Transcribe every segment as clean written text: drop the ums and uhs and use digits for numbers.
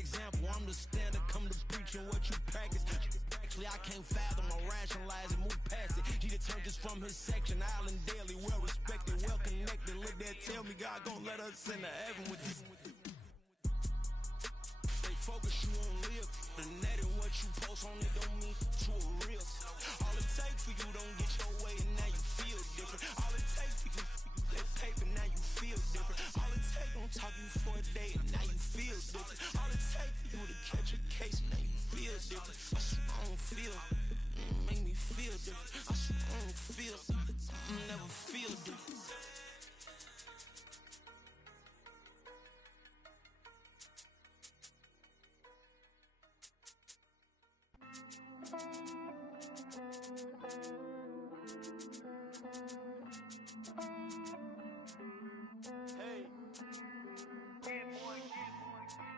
example. I'm the standard, come to preaching what you practice. Actually, I can't fathom or rationalize and move past it. He detergents from his section, Island Daily, well respected, well connected. Look there, tell me God gon' let us into heaven with this. Stay focused, you won't live. The net and what you post on it don't mean you a real. All it takes for you don't get your way and now you feel different. All it takes for you that paper, now you feel different. All it takes don't talk you for a day and now you feel different. All it takes for you to catch a case and now you feel different. I swear I don't feel, make me feel different. I swear I don't feel, never feel different.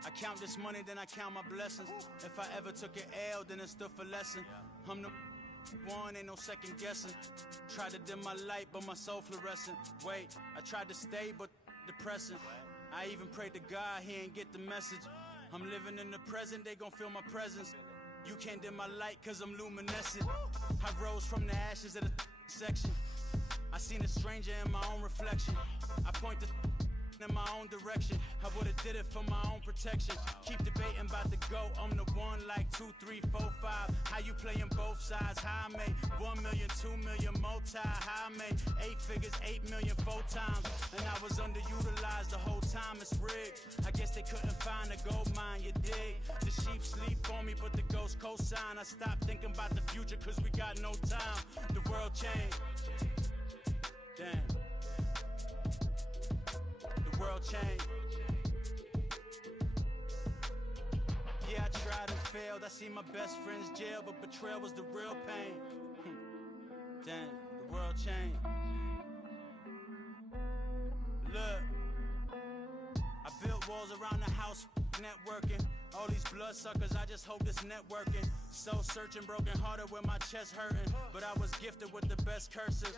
I count this money, then I count my blessings. If I ever took an L, then it stood for lesson. I'm the one, ain't no second guessing. Tried to dim my light, but my soul fluorescent. Wait, I tried to stay, but depressing. I even prayed to God, he ain't get the message. I'm living in the present, they gon' feel my presence. You can't dim my light, cause I'm luminescent. I rose from the ashes of the section. I seen a stranger in my own reflection. I point the in my own direction. I would've did it for my own protection. Keep debating about the GOAT. I'm the one like 2, 3, 4, 5. How you playing both sides? How I made 1 million, 2 million, multi. How I made 8 figures, 8 million, 4 times. And I was underutilized the whole time. It's rigged. I guess they couldn't find a gold mine, you dig? The sheep sleep on me, but the ghost cosign. I stopped thinking about the future cause we got no time. The world changed. Damn. World change. Yeah, I tried and failed. I seen my best friends jail, but betrayal was the real pain. Damn, the world changed. Look, I built walls around the house, networking. All these bloodsuckers, I just hope this networking. Soul searching, broken hearted with my chest hurting. But I was gifted with the best curses.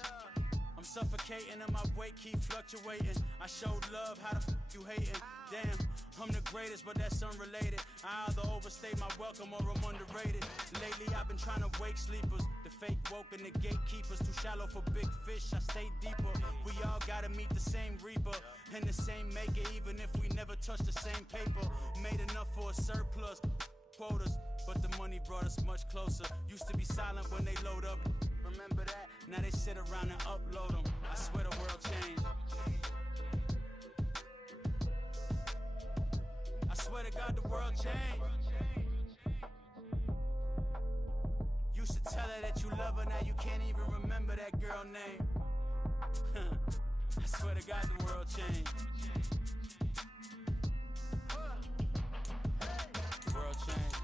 I'm suffocating and my weight keep fluctuating. I showed love, how the f you hating? Damn, I'm the greatest, but that's unrelated. I either overstay my welcome or I'm underrated. Lately I've been trying to wake sleepers. The fake woke and the gatekeepers. Too shallow for big fish, I stay deeper. We all gotta meet the same reaper and the same maker, even if we never touch the same paper. Made enough for a surplus quotas, but the money brought us much closer. Used to be silent when they load up. Remember that? Now they sit around and upload them. I swear the world changed. I swear to God the world changed. Used to tell her that you love her, now you can't even remember that girl name. I swear to God the world changed. The world changed.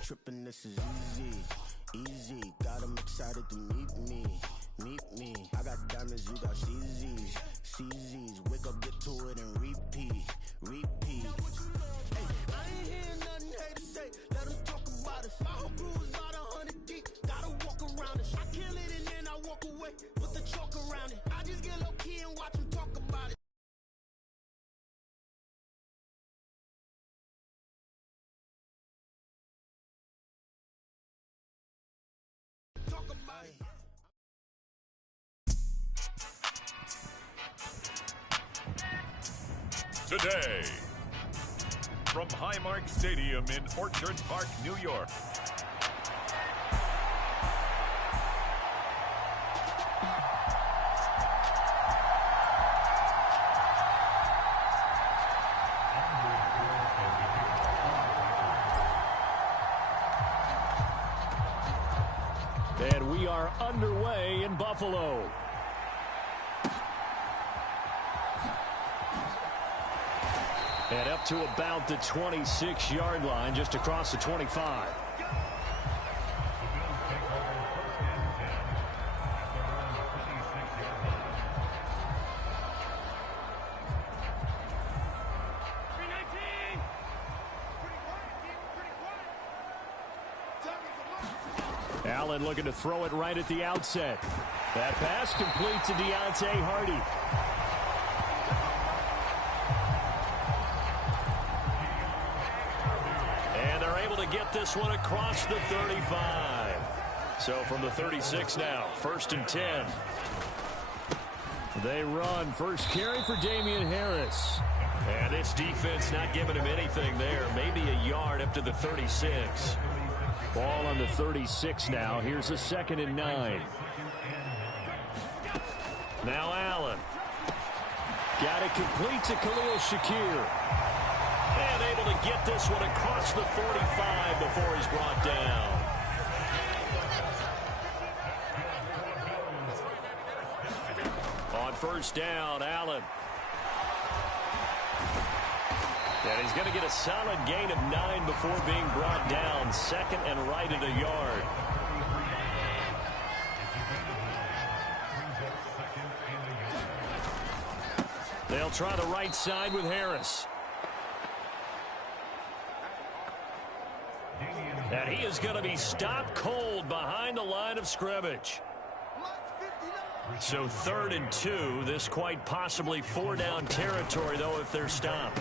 Trippin', this is easy, got 'em excited to meet me. I got diamonds, you got CZs, wake up, get to it and repeat. Hey, I ain't hearing nothing haters say, let them talk about us. My whole crew is about 100 deep, gotta walk around us. I kill it and then I walk away with the chalk around it. I just get low key and watch them talk about it. Today, from Highmark Stadium in Orchard Park, New York. And we are underway in Buffalo. And up to about the 26-yard line, just across the 25. Allen looking to throw it right at the outset. That pass complete to Deontay Hardy. And they're able to get this one across the 35. So from the 36 now, 1st and 10. They run. First carry for Damian Harris. And this defense not giving him anything there. Maybe a yard up to the 36. Ball on the 36 now. Here's a 2nd and 9. Now Allen. Got it complete to Khalil Shakir. And able to get this one across the 45 before he's brought down. On 1st down, Allen. And he's going to get a solid gain of 9 before being brought down. 2nd and right at a yard. They'll try the right side with Harris. And he is going to be stopped cold behind the line of scrimmage. So 3rd and 2. This quite possibly 4-down territory, though, if they're stopped.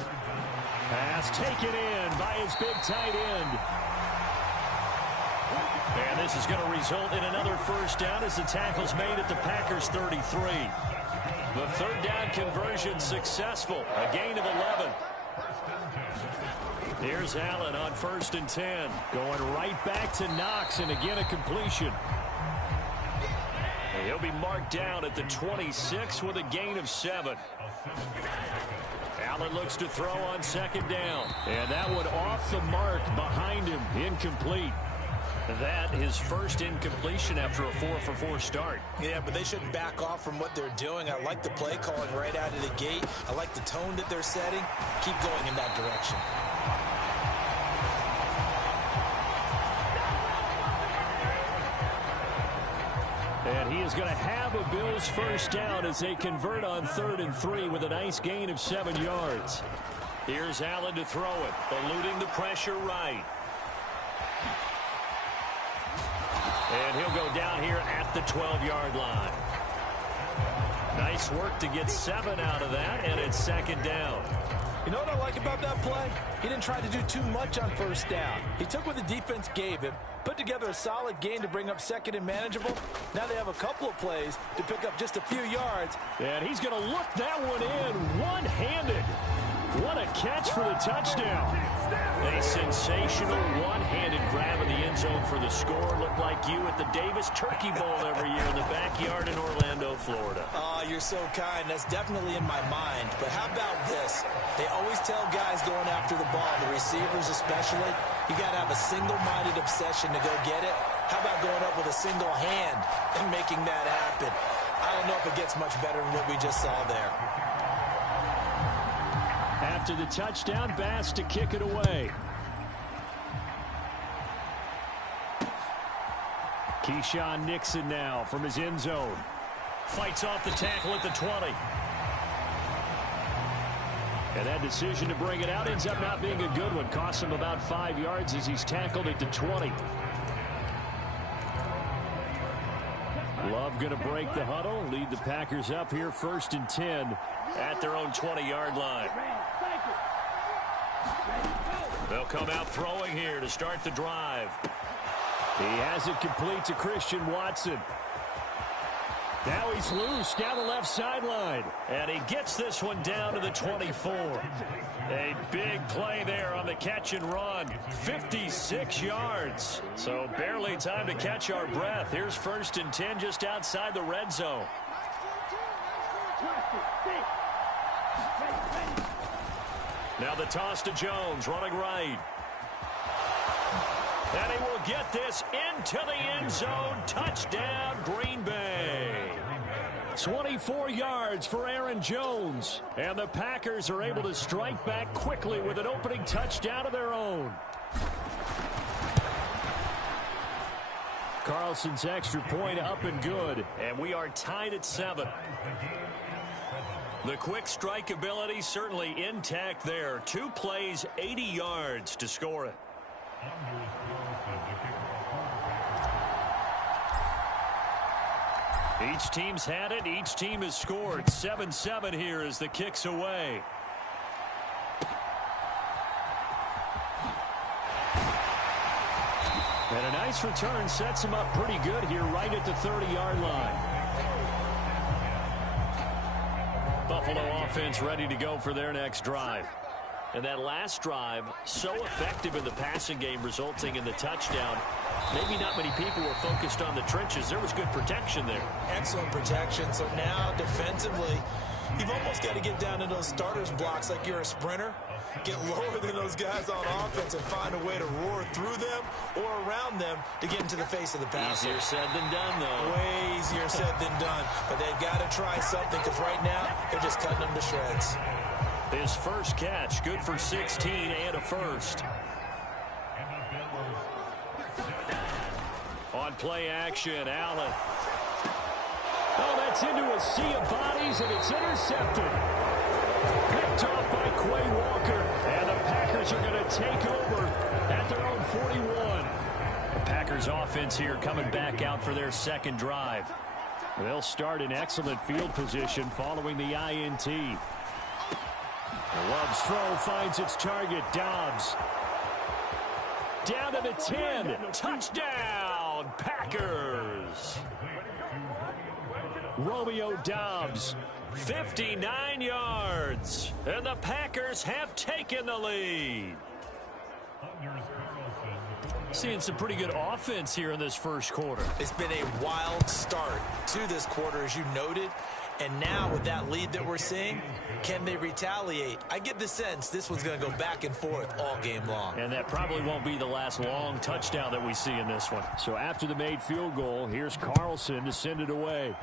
Pass taken in by his big tight end. And this is going to result in another 1st down as the tackle's made at the Packers' 33. The 3rd down conversion successful. A gain of 11. Here's Allen on 1st and 10. Going right back to Knox, and again a completion. And he'll be marked down at the 26 with a gain of 7. Allen looks to throw on 2nd down. And that one off the mark behind him. Incomplete. That his first incompletion after a 4-for-4 start. Yeah, but they shouldn't back off from what they're doing. I like the play calling right out of the gate. I like the tone that they're setting. Keep going in that direction. And he is going to have a Bills 1st down as they convert on 3rd and 3 with a nice gain of 7 yards. Here's Allen to throw it, eluding the pressure right. And he'll go down here at the 12-yard line. Nice work to get 7 out of that, and it's 2nd down. You know what I like about that play? He didn't try to do too much on 1st down. He took what the defense gave him, put together a solid gain to bring up 2nd and manageable. Now they have a couple of plays to pick up just a few yards. And he's going to look that one in one-handed. What a catch for the touchdown. A sensational one-handed grab in the end zone for the score. Looked like you at the Davis Turkey Bowl every year in the backyard in Orlando, Florida. Oh, you're so kind. That's definitely in my mind. But how about this? They always tell guys going after the ball, the receivers especially, you got to have a single-minded obsession to go get it. How about going up with a single hand and making that happen? I don't know if it gets much better than what we just saw there. After the touchdown, Bass to kick it away. Keyshawn Nixon now from his end zone. Fights off the tackle at the 20. And that decision to bring it out ends up not being a good one. Costs him about 5 yards as he's tackled at the 20. Love going to break the huddle, lead the Packers up here 1st and 10 at their own 20-yard line. They'll come out throwing here to start the drive. He has it complete to Christian Watson. Now he's loose down the left sideline. And he gets this one down to the 24. A big play there on the catch and run. 56 yards. So barely time to catch our breath. Here's 1st and 10 just outside the red zone. Now the toss to Jones, running right. And he will get this into the end zone. Touchdown, Green Bay. 24 yards for Aaron Jones. And the Packers are able to strike back quickly with an opening touchdown of their own. Carlson's extra point up and good. And we are tied at 7. The quick strike ability certainly intact there. 2 plays, 80 yards to score it. Each team's had it. Each team has scored. 7-7 here as the kick's away. And a nice return sets him up pretty good here right at the 30-yard line. Buffalo offense ready to go for their next drive. And that last drive, so effective in the passing game, resulting in the touchdown. Maybe not many people were focused on the trenches. There was good protection there. Excellent protection. So now defensively, you've almost got to get down to those starters blocks like you're a sprinter. Get lower than those guys on offense and find a way to roar through them or around them to get into the face of the passer. Easier said than done, though. Way easier said than done. But they've got to try something because right now they're just cutting them to shreds. His first catch, good for 16 and a first. On play action, Allen. Oh, that's into a sea of bodies, and it's intercepted. Picked off by Quay Walker, and the Packers are going to take over at their own 41. The Packers offense here coming back out for their second drive. They'll start in excellent field position following the INT. Love's throw finds its target, Dobbs. Down to the 10. Touchdown, Packers. Romeo Dobbs, 59 yards. And the Packers have taken the lead. Seeing some pretty good offense here in this first quarter. It's been a wild start to this quarter, as you noted. And now with that lead that we're seeing, can they retaliate? I get the sense this one's going to go back and forth all game long. And that probably won't be the last long touchdown that we see in this one. So after the made field goal, here's Carlson to send it away.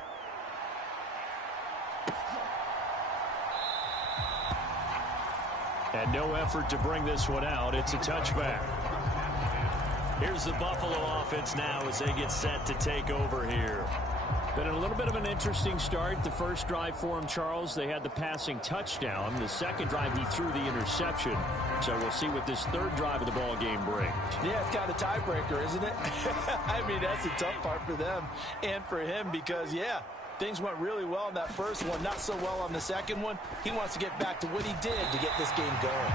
And no effort to bring this one out. It's a touchback. Here's the Buffalo offense now as they get set to take over here. Been a little bit of an interesting start. The first drive for him, Charles, they had the passing touchdown. The second drive, he threw the interception. So we'll see what this third drive of the ball game brings. Yeah, it's kind of a tiebreaker, isn't it? I mean, that's the tough part for them and for him because, yeah, things went really well in that first one, not so well on the second one. He wants to get back to what he did to get this game going.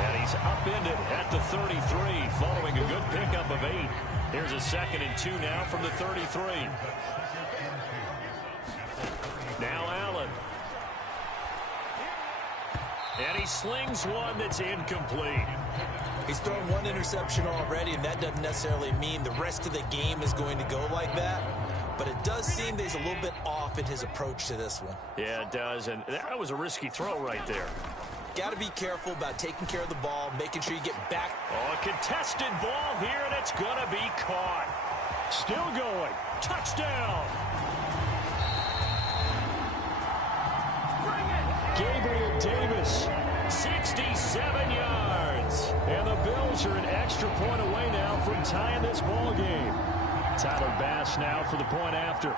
And he's upended at the 33 following a good pickup of 8. Here's a 2nd and 2 now from the 33. Now Allen. And he slings one that's incomplete. He's thrown one interception already, and that doesn't necessarily mean the rest of the game is going to go like that. But it does seem that he's a little bit off in his approach to this one. Yeah, it does. And that was a risky throw right there. Got to be careful about taking care of the ball, making sure you get back. Oh, a contested ball here, and it's going to be caught. Still going. Touchdown. Gabriel Davis, 67 yards. And the Bills are an extra point away now from tying this ball game. Tyler Bass now for the point after.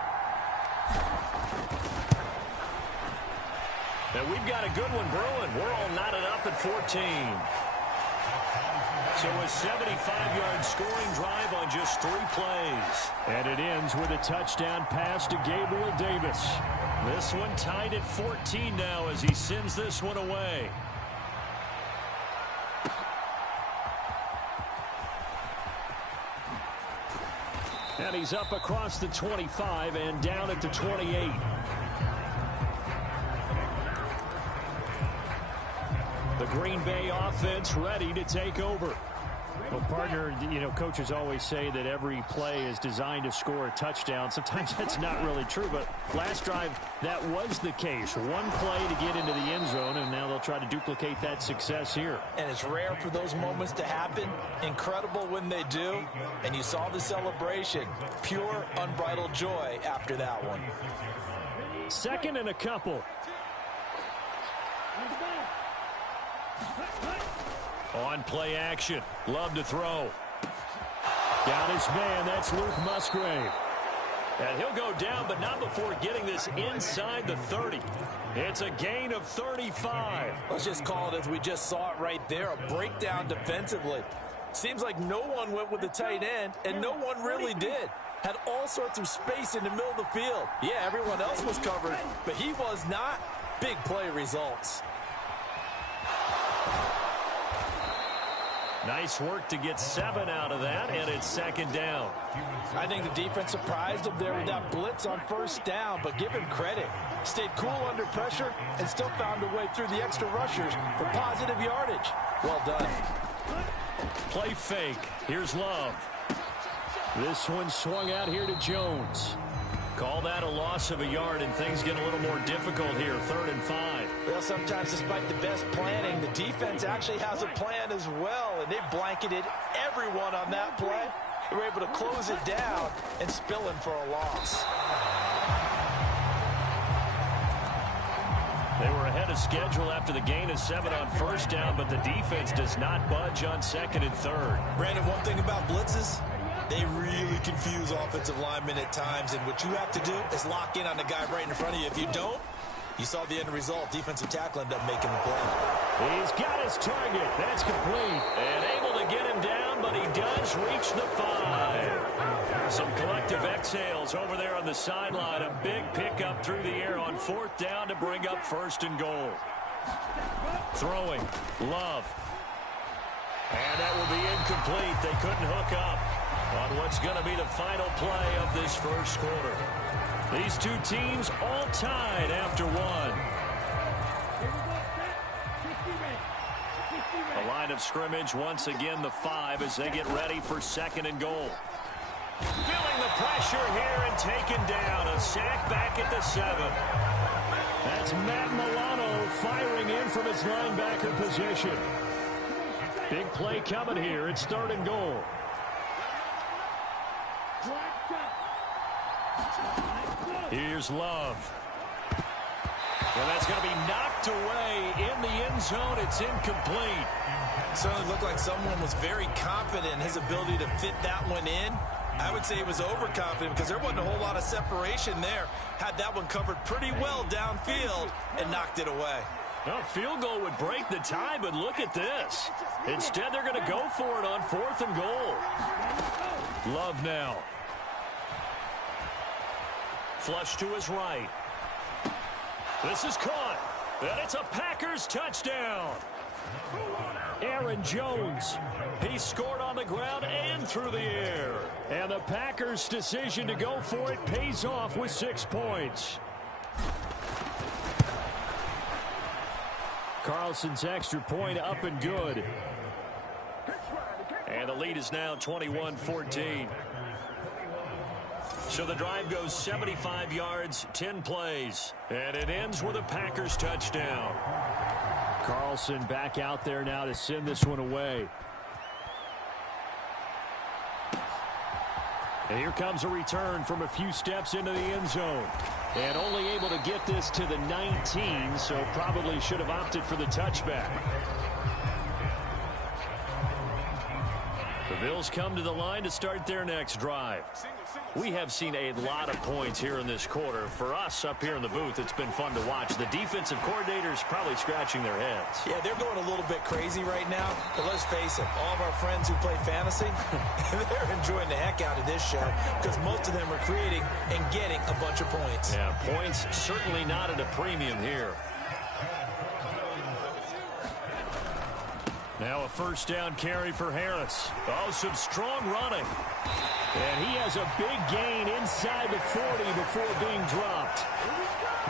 And we've got a good one brewing. We're all knotted up at 14. So a 75-yard scoring drive on just 3 plays. And it ends with a touchdown pass to Gabriel Davis. This one tied at 14 now as he sends this one away. And he's up across the 25 and down at the 28. The Green Bay offense ready to take over. Well, partner, you know, coaches always say that every play is designed to score a touchdown. Sometimes that's not really true, but last drive, that was the case. One play to get into the end zone, and now they'll try to duplicate that success here. And it's rare for those moments to happen. Incredible when they do. And you saw the celebration. Pure, unbridled joy after that one. 2nd and a couple. On play action. Love to throw. Got his man. That's Luke Musgrave. And he'll go down, but not before getting this inside the 30. It's a gain of 35. Let's just call it as we just saw it right there. A breakdown defensively. Seems like no one went with the tight end, and no one really did. had all sorts of space in the middle of the field. Yeah, everyone else was covered, but he was not. Big play results. Nice work to get 7 out of that, and it's second down. I think the defense surprised him there with that blitz on first down, but give him credit. Stayed cool under pressure and still found a way through the extra rushers for positive yardage. Well done. Play fake. Here's Love. This one swung out here to Jones. Call that a loss of a yard, and things get a little more difficult here, 3rd and 5. Well, sometimes despite the best planning, the defense actually has a plan as well, and they blanketed everyone on that play. They were able to close it down and spill in for a loss. They were ahead of schedule after the gain of 7 on first down, but the defense does not budge on 2nd and 3rd. Brandon, one thing about blitzes, they really confuse offensive linemen at times, and what you have to do is lock in on the guy right in front of you. If you don't, you saw the end result. Defensive tackle ended up making the play. He's got his target. That's complete. And able to get him down, but he does reach the 5. Some collective exhales over there on the sideline. A big pickup through the air on 4th down to bring up 1st and goal. Throwing. Love. And that will be incomplete. They couldn't hook up on what's going to be the final play of this first quarter. These two teams all tied after 1. The line of scrimmage once again the 5 as they get ready for 2nd and goal. Feeling the pressure here and taken down. A sack back at the 7. That's Matt Milano firing in from his linebacker position. Big play coming here. It's 3rd and goal. Here's Love. And that's going to be knocked away in the end zone. It's incomplete. Certainly looked like someone was very confident in his ability to fit that one in. I would say he was overconfident because there wasn't a whole lot of separation there. Had that one covered pretty well downfield and knocked it away. A field goal would break the tie, but look at this. Instead, they're going to go for it on 4th and goal. Love now. Flush to his right. This is caught. And it's a Packers touchdown. Aaron Jones. He scored on the ground and through the air. And the Packers' decision to go for it pays off with 6 points. Carlson's extra point up and good. And the lead is now 21-14. So the drive goes 75 yards, 10 plays. And it ends with a Packers touchdown. Carlson back out there now to send this one away. And here comes a return from a few steps into the end zone. And only able to get this to the 19, so probably should have opted for the touchback. The Bills come to the line to start their next drive. We have seen a lot of points here in this quarter. For us up here in the booth, it's been fun to watch. The defensive coordinators probably scratching their heads. Yeah, they're going a little bit crazy right now. But let's face it, all of our friends who play fantasy, they're enjoying the heck out of this show because most of them are creating and getting a bunch of points. Yeah, points certainly not at a premium here. Now a first down carry for Harris. Oh, some strong running. And he has a big gain inside the 40 before being dropped.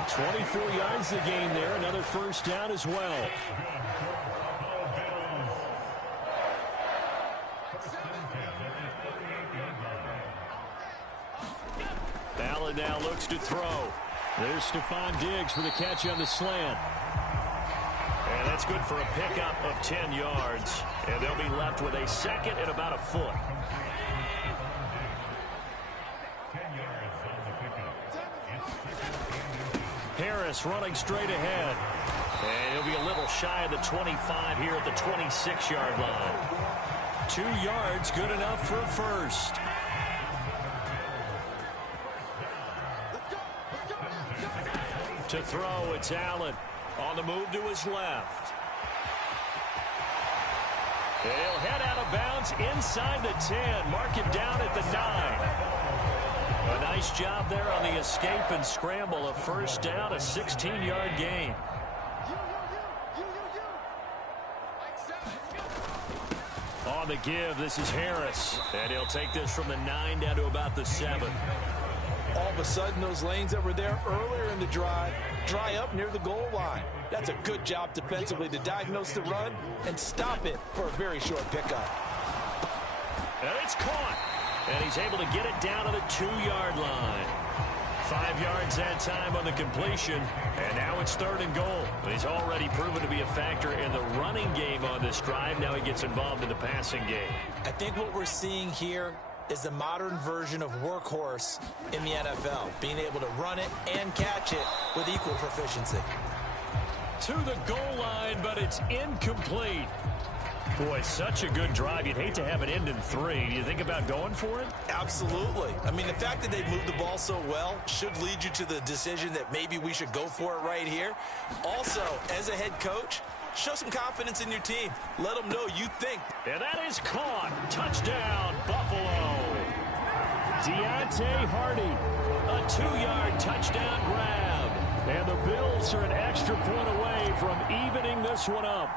24 yards the gain there. Another first down as well. Allen now looks to throw. There's Stephon Diggs for the catch on the slant. And that's good for a pickup of 10 yards. And they'll be left with a second and about a foot. Harris running straight ahead. And he'll be a little shy of the 25 here at the 26-yard line. 2 yards, good enough for a first. To throw, it's Allen. On the move to his left. He'll head out of bounds inside the 10. Mark him down at the 9. A nice job there on the escape and scramble. A first down, a 16-yard gain. On the give, this is Harris. And he'll take this from the 9 down to about the 7. All of a sudden, those lanes that were there earlier in the drive dry up near the goal line. That's a good job defensively to diagnose the run and stop it for a very short pickup. And it's caught. And he's able to get it down to the 2-yard line. 5 yards that time on the completion. And now it's 3rd and goal. He's already proven to be a factor in the running game on this drive. Now he gets involved in the passing game. I think what we're seeing here is the modern version of workhorse in the NFL, being able to run it and catch it with equal proficiency. To the goal line, but it's incomplete. Boy, such a good drive. You'd hate to have it end in 3. Do you think about going for it? Absolutely. I mean, the fact that they moved the ball so well should lead you to the decision that maybe we should go for it right here. Also, as a head coach, show some confidence in your team. Let them know you think. And that is caught. Touchdown, Buffalo. Deontay Hardy, a 2-yard touchdown grab. And the Bills are an extra point away from evening this one up.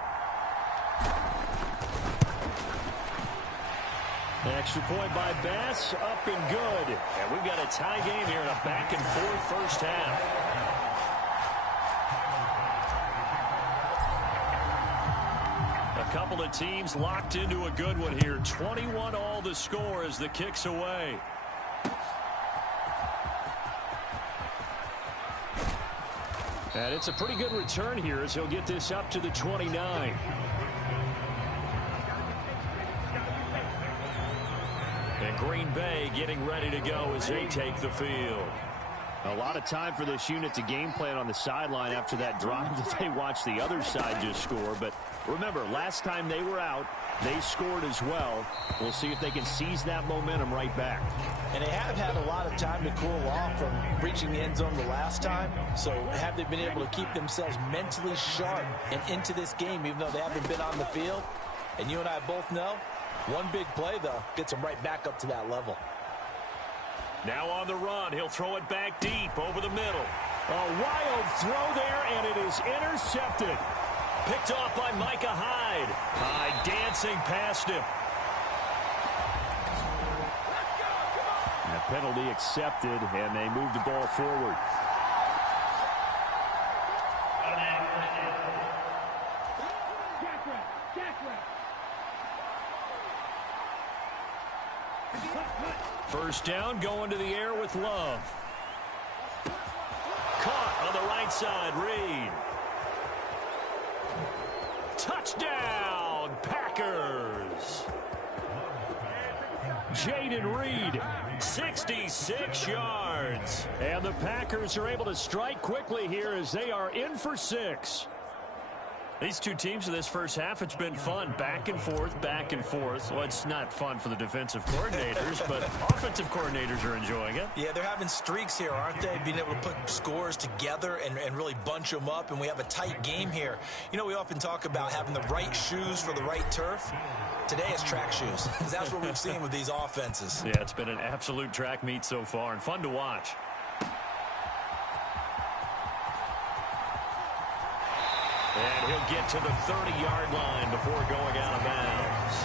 Extra point by Bass, up and good. And we've got a tie game here in a back-and-forth first half. A couple of teams locked into a good one here. 21 all the score as the kick's away. And it's a pretty good return here as he'll get this up to the 29. And Green Bay getting ready to go as they take the field. A lot of time for this unit to game plan on the sideline after that drive that they watched the other side just score. But remember, last time they were out, they scored as well. We'll see if they can seize that momentum right back. And they have had a lot of time to cool off from reaching the end zone the last time. So have they been able to keep themselves mentally sharp and into this game, even though they haven't been on the field? And you and I both know, one big play, though, gets them right back up to that level. Now on the run, he'll throw it back deep over the middle. A wild throw there, and it is intercepted. Picked off by Micah Hyde. Hyde dancing past him. And a penalty accepted, and they move the ball forward. First down, going to the air with Love. Caught on the right side, Reed. Touchdown, Packers. Jaden Reed, 66 yards. And the Packers are able to strike quickly here as they are in for 6. These two teams in this first half, it's been fun. Back and forth, back and forth. Well, it's not fun for the defensive coordinators, but offensive coordinators are enjoying it. Yeah, they're having streaks here, aren't they? Being able to put scores together and really bunch them up, and we have a tight game here. You know, we often talk about having the right shoes for the right turf. Today it's track shoes. That's what we've seen with these offenses. Yeah, it's been an absolute track meet so far and fun to watch. And he'll get to the 30-yard line before going out of bounds.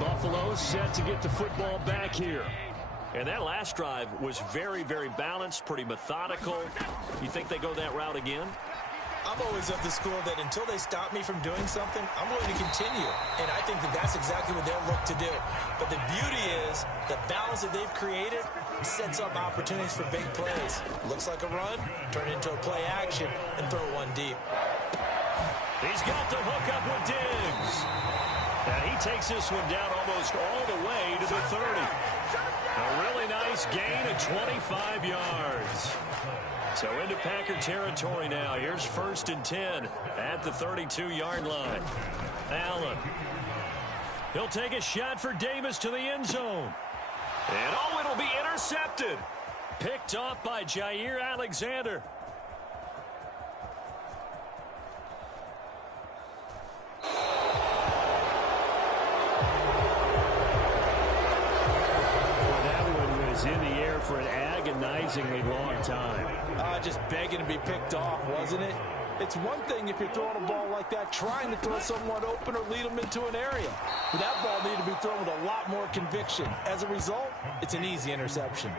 Buffalo set to get the football back here. And that last drive was very, very balanced, pretty methodical. You think they go that route again? I'm always of the school that until they stop me from doing something, I'm going to continue. And I think that that's exactly what they'll look to do. But the beauty is the balance that they've created sets up opportunities for big plays. Looks like a run, turn it into a play action, and throw one deep. He's got the hook up with Diggs. And he takes this one down almost all the way to the 30. A really nice gain of 25 yards. So into Packer territory now. Here's 1st and 10 at the 32-yard line. Allen. He'll take a shot for Davis to the end zone. And oh, it'll be intercepted. Picked off by Jair Alexander. was in the air for an agonizingly long time. Just begging to be picked off, wasn't it? It's one thing if you're throwing a ball like that, trying to throw someone open or lead them into an area. But that ball needed to be thrown with a lot more conviction. As a result, it's an easy interception.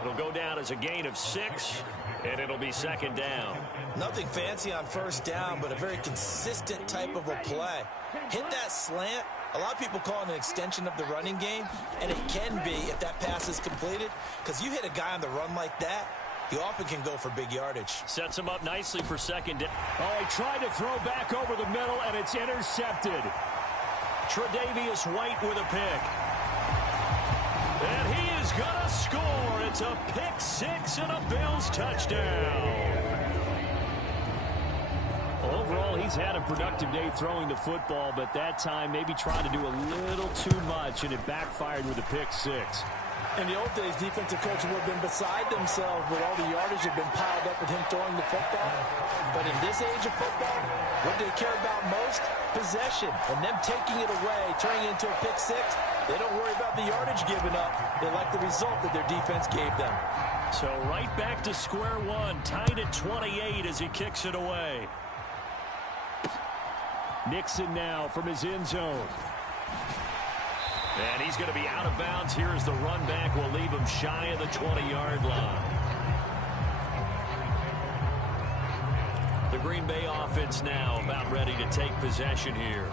It'll go down as a gain of 6, and it'll be second down. Nothing fancy on first down, but a very consistent type of a play. Hit that slant. A lot of people call it an extension of the running game, and it can be if that pass is completed, because you hit a guy on the run like that, he often can go for big yardage. Sets him up nicely for second down. Oh, he tried to throw back over the middle, and it's intercepted. Tre'Davious White with a pick. And he is going to score. It's a pick 6 and a Bills touchdown. Overall, he's had a productive day throwing the football, but that time maybe trying to do a little too much, and it backfired with a pick 6. In the old days, defensive coaches would have been beside themselves with all the yardage that had been piled up with him throwing the football. But in this age of football, what they care about most? Possession. And them taking it away, turning it into a pick 6, they don't worry about the yardage given up. They like the result that their defense gave them. So right back to square one, tied at 28 as he kicks it away. Nixon now from his end zone. And he's going to be out of bounds here as the run back will leave him shy of the 20-yard line. The Green Bay offense now about ready to take possession here.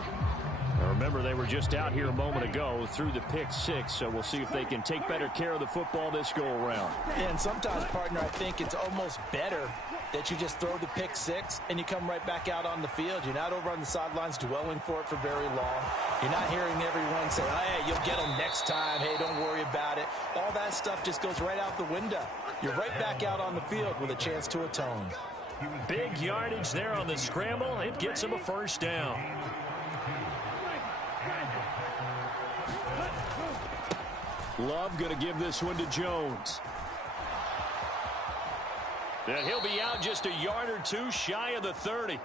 Now remember, they were just out here a moment ago through the pick 6, so we'll see if they can take better care of the football this go-around. And sometimes, partner, I think it's almost better that you just throw the pick 6 and you come right back out on the field. You're not over on the sidelines dwelling for it for very long. You're not hearing everyone say, hey, you'll get them next time. Hey, don't worry about it. All that stuff just goes right out the window. You're right back out on the field with a chance to atone. Big yardage there on the scramble. It gets him a first down. Love going to give this one to Jones. And he'll be out just a yard or two shy of the 30.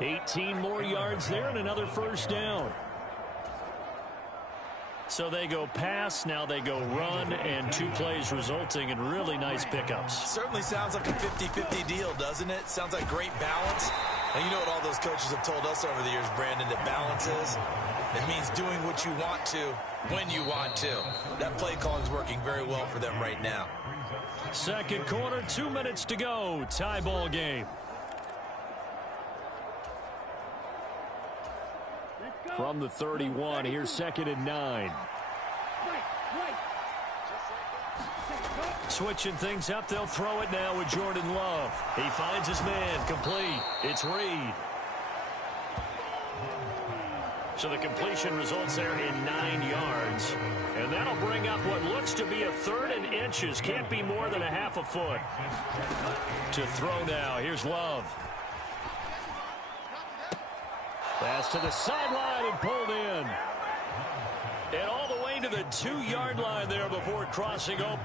18 more yards there and another first down. So they go pass, now they go run, and 2 plays resulting in really nice pickups. Certainly sounds like a 50-50 deal, doesn't it? Sounds like great balance. And you know what all those coaches have told us over the years, Brandon, that balance is? It means doing what you want to when you want to. That play calling is working very well for them right now. Second quarter, 2 minutes to go. Tie ball game. From the 31, here's second and 9. Switching things up, they'll throw it now with Jordan Love. He finds his man, complete. It's Reed. So the completion results there in 9 yards. And that'll bring up what looks to be a 3rd and inches. Can't be more than a half a foot. To throw now, here's Love. Pass to the sideline and pulled in. And all the way to the 2-yard line there before crossing over.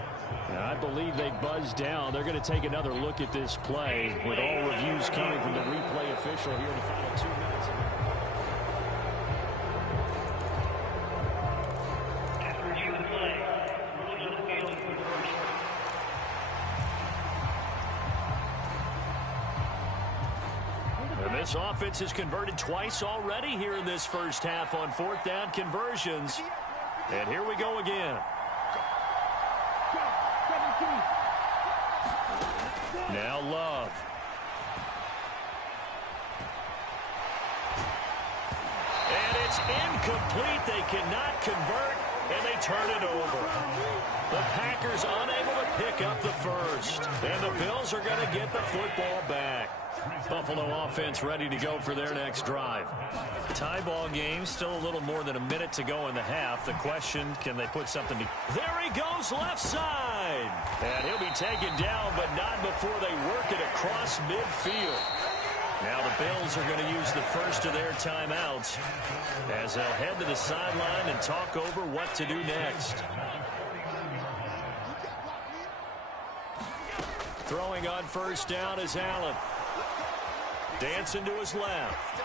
I believe they buzzed down. They're going to take another look at this play with all reviews coming from the replay official here in the final 2 minutes. This offense has converted twice already here in this first half on 4th down conversions. And here we go again. Now Love. And it's incomplete. They cannot convert, and they turn it over. The Packers unable to pick up the first. And the Bills are going to get the football back. Buffalo offense ready to go for their next drive. Tie ball game, still a little more than a minute to go in the half. The question, can they put something to... There he goes, left side. And he'll be taken down, but not before they work it across midfield. Now the Bills are going to use the first of their timeouts as they'll head to the sideline and talk over what to do next. Throwing on first down is Allen. Dancing to his left.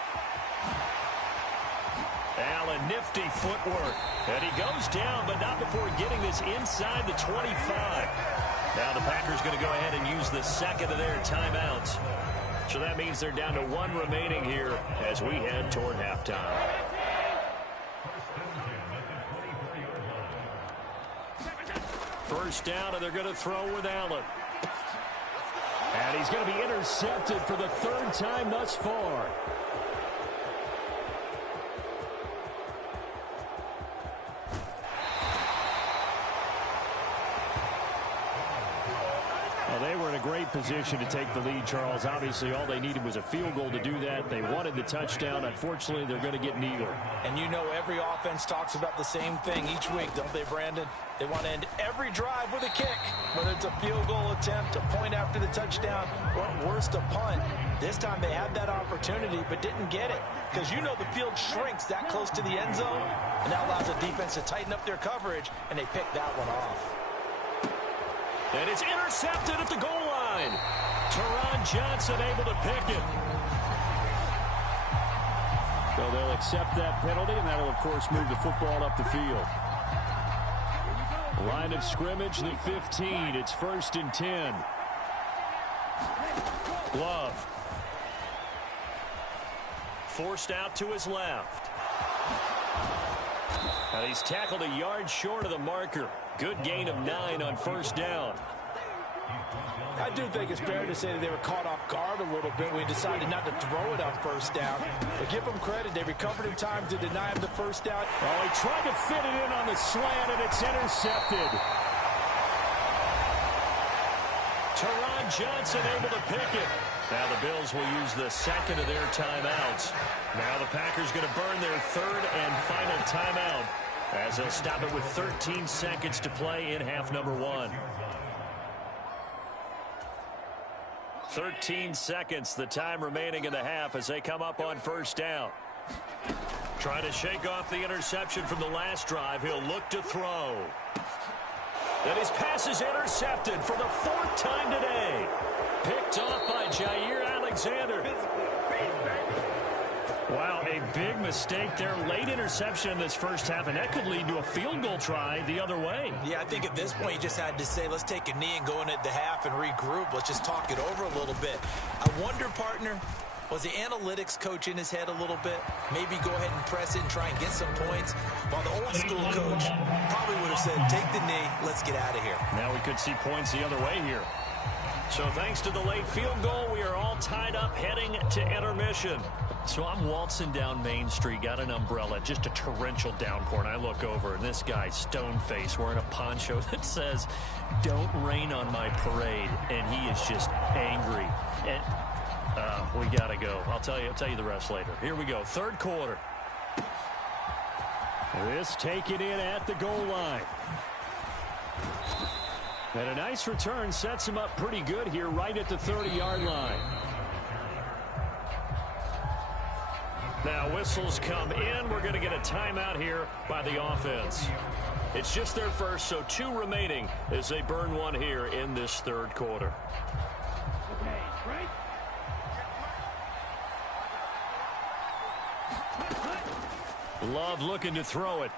Allen, nifty footwork. And he goes down, but not before getting this inside the 25. Now the Packers going to go ahead and use the second of their timeouts. So that means they're down to one remaining here as we head toward halftime. First down, and they're going to throw with Allen. And he's going to be intercepted for the third time thus far. Well, they were in a great position to take the lead, Charles. Obviously, all they needed was a field goal to do that. They wanted the touchdown. Unfortunately, they're going to get neither. And you know every offense talks about the same thing each week, don't they, Brandon? They want to end every drive with a kick, whether it's a field goal attempt, a point after the touchdown, or worst, a punt. This time they had that opportunity but didn't get it because you know the field shrinks that close to the end zone, and that allows the defense to tighten up their coverage, and they picked that one off. And it's intercepted at the goal line. Teron Johnson able to pick it. So they'll accept that penalty, and that'll, of course, move the football up the field. Line of scrimmage, the 15. It's 1st and 10. Love. Forced out to his left. And he's tackled a yard short of the marker. Good gain of 9 on first down. I do think it's fair to say that they were caught off guard a little bit when we decided not to throw it on first down. But give them credit. They recovered in time to deny him the first down. Oh, he tried to fit it in on the slant, and it's intercepted. Teron Johnson able to pick it. Now the Bills will use the second of their timeouts. Now the Packers going to burn their third and final timeout as they'll stop it with 13 seconds to play in half number 1. 13 seconds, the time remaining in the half as they come up on first down. Trying to shake off the interception from the last drive. He'll look to throw. And his pass is intercepted for the 4th time today. Picked off by Jair Alexander. Wow, a big mistake there. Late interception in this first half, and that could lead to a field goal try the other way. Yeah, I think at this point you just had to say, let's take a knee and go into the half and regroup. Let's just talk it over a little bit. I wonder, partner, was the analytics coach in his head a little bit? Maybe go ahead and press it and try and get some points. While the old school coach probably would have said, take the knee, let's get out of here. Now we could see points the other way here. So thanks to the late field goal, we are all tied up heading to intermission. So I'm waltzing down Main Street, got an umbrella, just a torrential downpour, and I look over, and this guy, stone-faced, wearing a poncho that says, "Don't rain on my parade," and he is just angry. And we got to go. I'll tell you the rest later. Here we go, third quarter. This taken in at the goal line. And a nice return sets him up pretty good here right at the 30-yard line. Now whistles come in. We're going to get a timeout here by the offense. It's just their first, so 2 remaining as they burn one here in this third quarter. Love looking to throw it.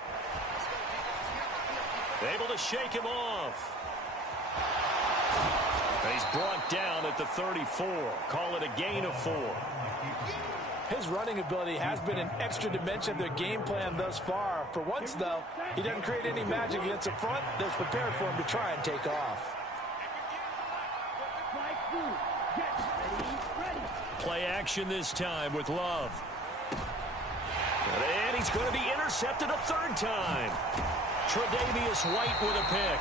Able to shake him off. He's brought down at the 34. Call it a gain of 4. His running ability has been an extra dimension of their game plan thus far. For once, though, he doesn't create any magic against the front that's prepared for him to try and take off. Play action this time with Love. And he's going to be intercepted a 3rd time. Tre'Davious White with a pick.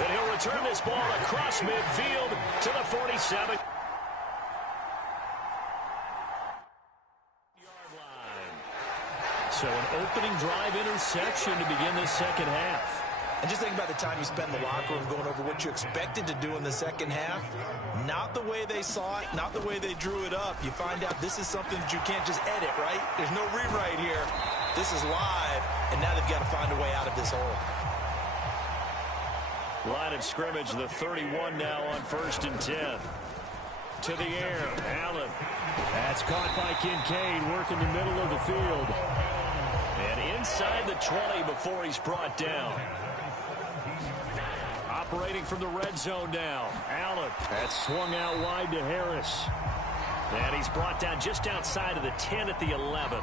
And he'll return this ball across midfield to the 47. So an opening drive interception to begin this second half. And just think about the time you spent in the locker room going over what you expected to do in the second half. Not the way they saw it, not the way they drew it up. You find out this is something that you can't just edit, right? There's no rewrite here. This is live, and now they've got to find a way out of this hole. Line of scrimmage, the 31 now on 1st and 10. To the air, Allen. That's caught by Kincaid, working the middle of the field. inside the 20 before he's brought down. Operating from the red zone now. Allen. That's swung out wide to Harris. And he's brought down just outside of the 10 at the 11.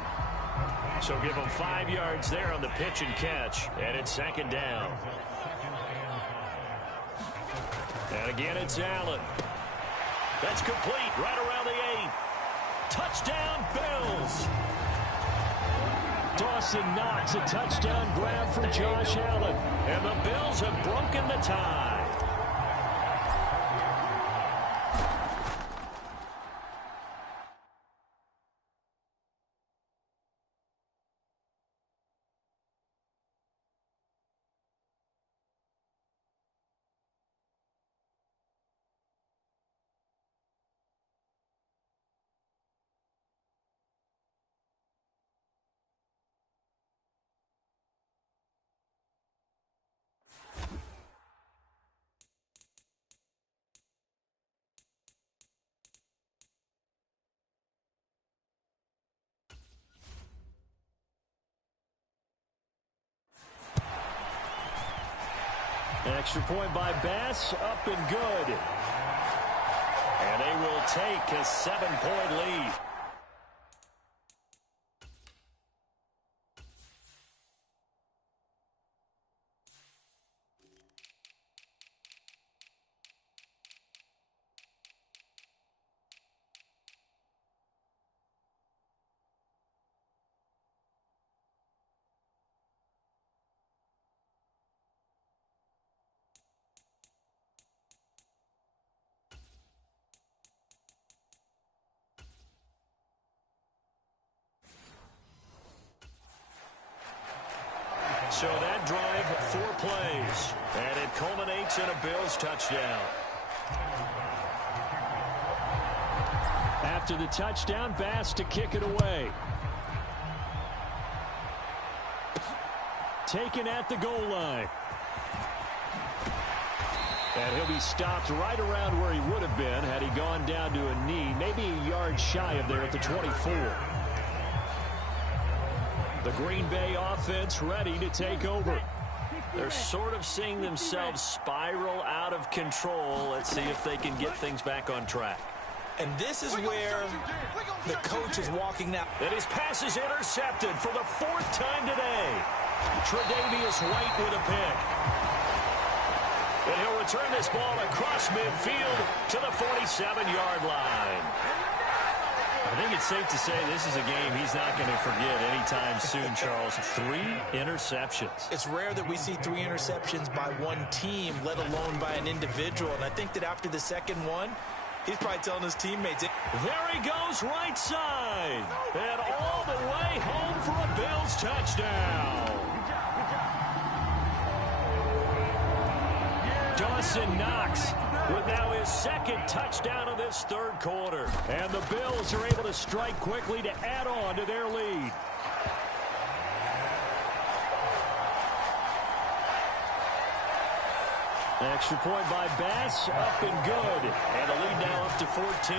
So give him 5 yards there on the pitch and catch. And it's second down. And again, it's Allen. That's complete right around the 8. Touchdown, Bills. Dawson Knox, a touchdown grab from Josh Allen. And the Bills have broken the tie. Extra point by Bass, up and good. And they will take a 7-point lead. So that drive, 4 plays, and it culminates in a Bills touchdown. After the touchdown, Bass to kick it away. Taken at the goal line. And he'll be stopped right around where he would have been had he gone down to a knee, maybe a yard shy of there at the 24. The Green Bay offense ready to take over. They're sort of seeing themselves spiral out of control. Let's see if they can get things back on track. And this is where the coach is walking now. And his pass is intercepted for the 4th time today. Tre'Davious White with a pick. And he'll return this ball across midfield to the 47-yard line. I think it's safe to say this is a game he's not going to forget anytime soon, Charles. 3 interceptions. It's rare that we see 3 interceptions by one team, let alone by an individual. And I think that after the second one, he's probably telling his teammates. There he goes, right side. And all the way home for a Bills touchdown. Dawson Knox with now his 2nd touchdown of this 3rd quarter. And the Bills are able to strike quickly to add on to their lead. Extra point by Bass, up and good. And the lead now up to 14.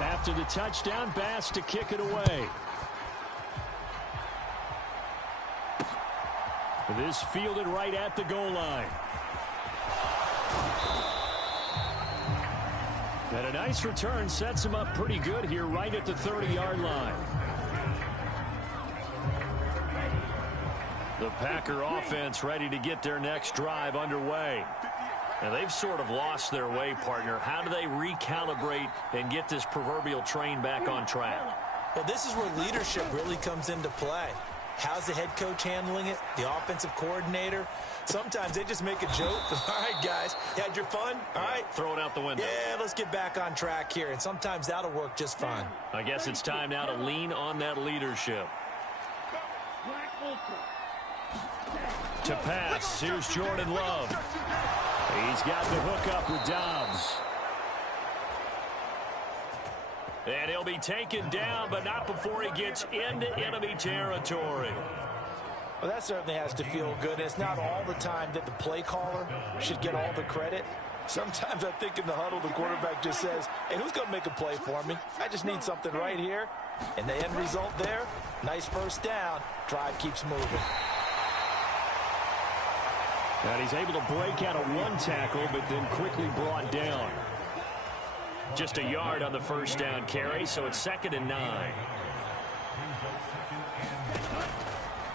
After the touchdown, Bass to kick it away. This fielded right at the goal line. And a nice return sets him up pretty good here right at the 30-yard line. The Packer offense ready to get their next drive underway. And they've sort of lost their way, partner. How do they recalibrate and get this proverbial train back on track? Well, this is where leadership really comes into play. How's the head coach handling it? The offensive coordinator? Sometimes they just make a joke. All right, guys, you had your fun? All right. Throw it out the window. Yeah, let's get back on track here. And sometimes that'll work just fine. I guess it's time now to lean on that leadership. To pass, here's Jordan Love. He's got the hook up with Dobbs. And he'll be taken down, but not before he gets into enemy territory. Well, that certainly has to feel good. It's not all the time that the play caller should get all the credit. Sometimes I think in the huddle, the quarterback just says, hey, who's going to make a play for me? I just need something right here. And the end result there, nice first down. Drive keeps moving. And he's able to break out of one tackle, but then quickly brought down. Just a yard on the first down carry, so it's 2nd and 9.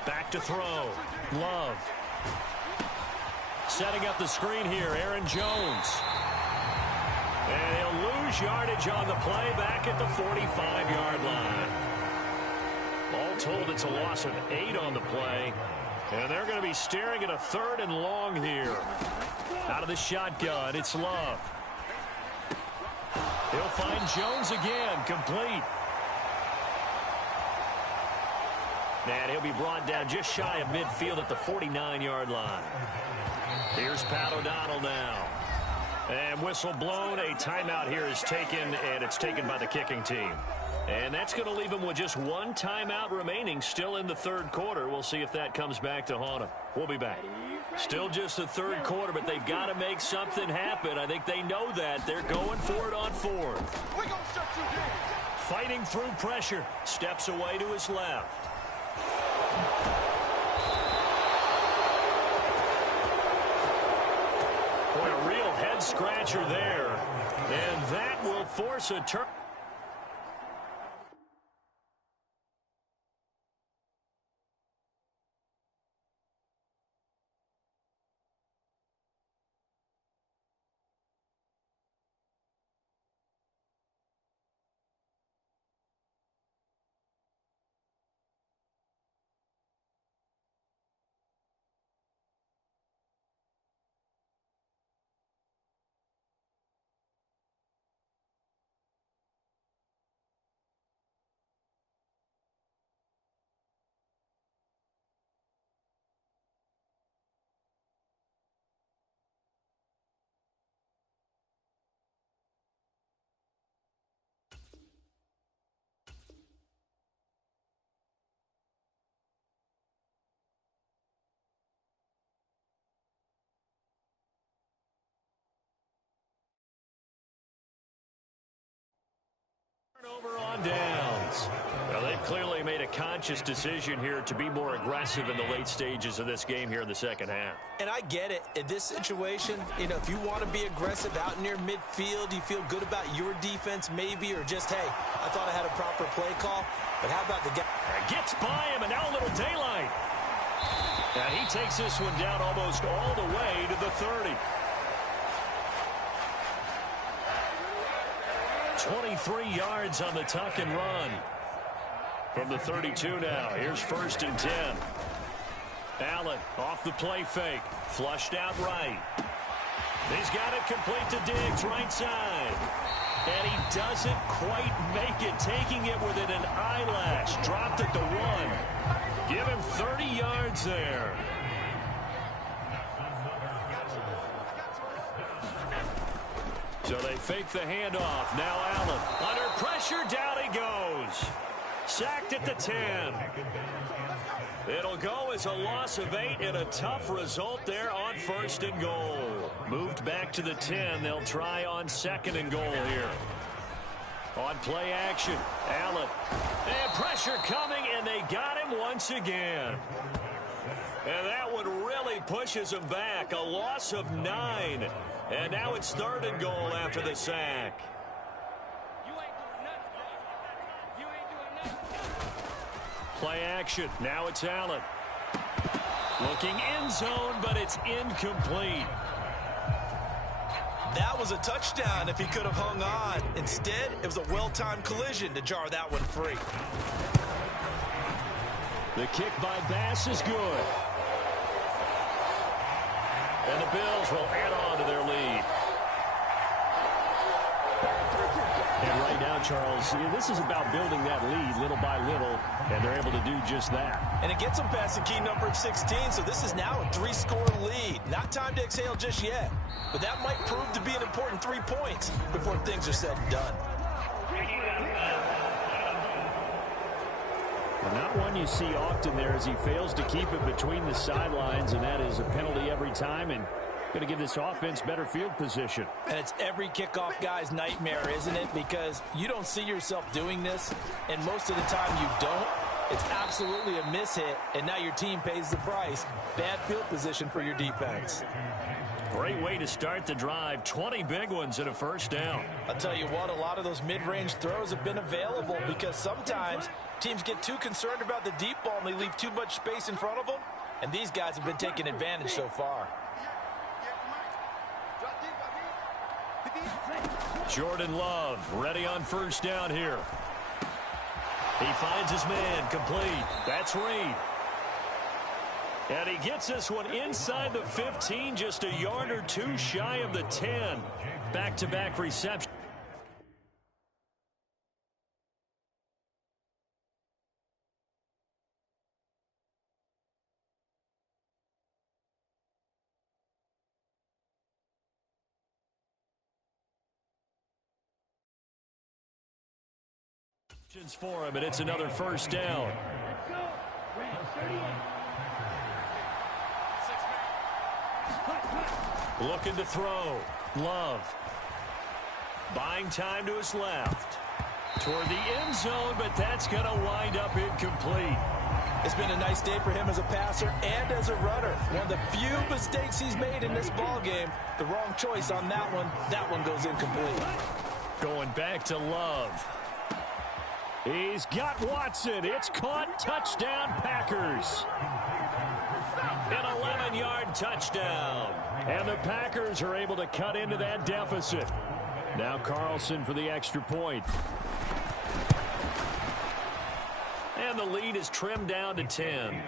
Back to throw. Love. Setting up the screen here, Aaron Jones. And he'll lose yardage on the play back at the 45-yard line. All told, it's a loss of 8 on the play. And they're going to be staring at a 3rd and long here. Out of the shotgun, it's Love. He'll find Jones again, complete. And he'll be brought down just shy of midfield at the 49-yard line. Here's Pat O'Donnell now. And whistle blown. A timeout here is taken, and it's taken by the kicking team. And that's going to leave them with just one timeout remaining still in the 3rd quarter. We'll see if that comes back to haunt them. We'll be back. Still just the 3rd quarter, but they've got to make something happen. I think they know that. They're going for it on 4th. Fighting through pressure. Steps away to his left. Boy, a real head-scratcher there. And that will force a turn. Over on downs. Well, they've clearly made a conscious decision here to be more aggressive in the late stages of this game here in the 2nd half. And I get it. In this situation, if you want to be aggressive out near midfield, you feel good about your defense maybe, or just, hey, I thought I had a proper play call. But how about the guy? Gets by him, and now a little daylight. And he takes this one down almost all the way to the 30. 23 yards on the tuck and run. From the 32 now, here's 1st and 10. Allen off the play fake. Flushed out right. He's got it complete to Diggs, right side. And he doesn't quite make it, taking it within an eyelash. Dropped at the 1. Give him 30 yards there. So they fake the handoff. Now Allen under pressure. Down he goes. Sacked at the 10. It'll go as a loss of 8 and a tough result there on 1st and goal. Moved back to the 10. They'll try on 2nd and goal here. On play action, Allen. And pressure coming, and they got him once again. And that one really pushes him back. A loss of 9. And now it's 3rd and goal after the sack. Play action. Now it's Allen. Looking end zone, but it's incomplete. That was a touchdown if he could have hung on. Instead, it was a well-timed collision to jar that one free. The kick by Bass is good. And the Bills will add on to their lead. And right now, Charles, this is about building that lead little by little, and they're able to do just that. And it gets them past the key number of 16, so this is now a 3-score lead. Not time to exhale just yet, but that might prove to be an important 3 points before things are said and done. Well, not one you see often there as he fails to keep it between the sidelines, and that is a penalty every time. And Going to give this offense better field position. And it's every kickoff guy's nightmare, isn't it? Because you don't see yourself doing this, and most of the time you don't. It's absolutely a mishit, and now your team pays the price. Bad field position for your defense. Great way to start the drive. 20 big ones and a first down. I'll tell you what, a lot of those mid-range throws have been available because sometimes teams get too concerned about the deep ball and they leave too much space in front of them, and these guys have been taking advantage so far. Jordan Love ready on first down here. He finds his man, complete. That's Reed. And he gets this one inside the 15, just a yard or two shy of the 10. Back-to-back reception. For him, and it's another first down. Looking to throw. Love. Buying time to his left. Toward the end zone, but that's going to wind up incomplete. It's been a nice day for him as a passer and as a runner. One of the few mistakes he's made in this ball game. The wrong choice on that one. That one goes incomplete. Going back to Love. He's got Watson. It's caught. Touchdown, Packers. An 11-yard touchdown. And the Packers are able to cut into that deficit. Now Carlson for the extra point. And the lead is trimmed down to 10.